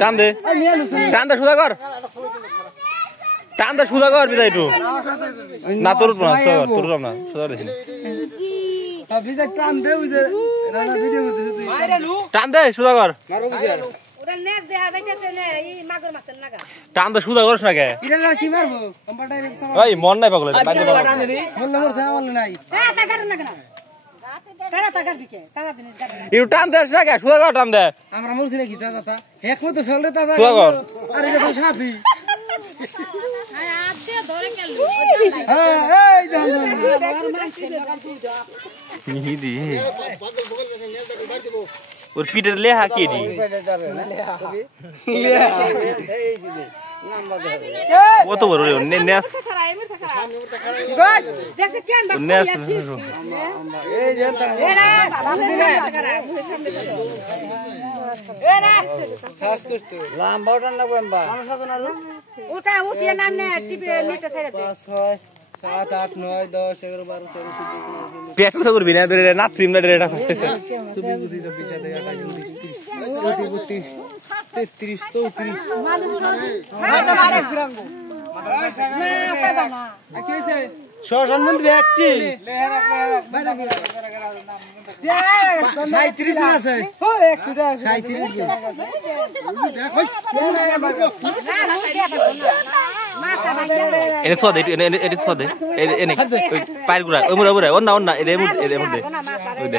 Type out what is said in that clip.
টান দে সুদা কর সুদা কর বিদায় একটু না তোর না তোর না সুদা দিস টান দে সুদা কর টান দে সুদা করছ না কে মন নাই পাগল টান দে না কে সুদা কর টান দে আমরা মরছি নাকি দাদা এক মতো চলরে দাদা সুদা কর আরে এটা তো সাপি ওর পিঠের লেহা কে দি কত বড় নেস ওটা উঠিয়ে নাম নে টিপে নিতে ছেড়ে দে 5 6 7 8 9 10 11 12 13 পেট কথা করবি না ধরে নাচিম না ধরে এটা চুপি বুঝি চুপি সাথে 33 34 মাথা মারে ফিরাঙ্গো না কেছে সম্বন্ধে ব্যক্তি 37 আছে ও 100 আছে 37 এনে ছোয়া দে এনে ছোয়া দে এনে পায়ের গুড়া ওই মুড়া মুড়া ওর না এদের মধ্যে ওই দে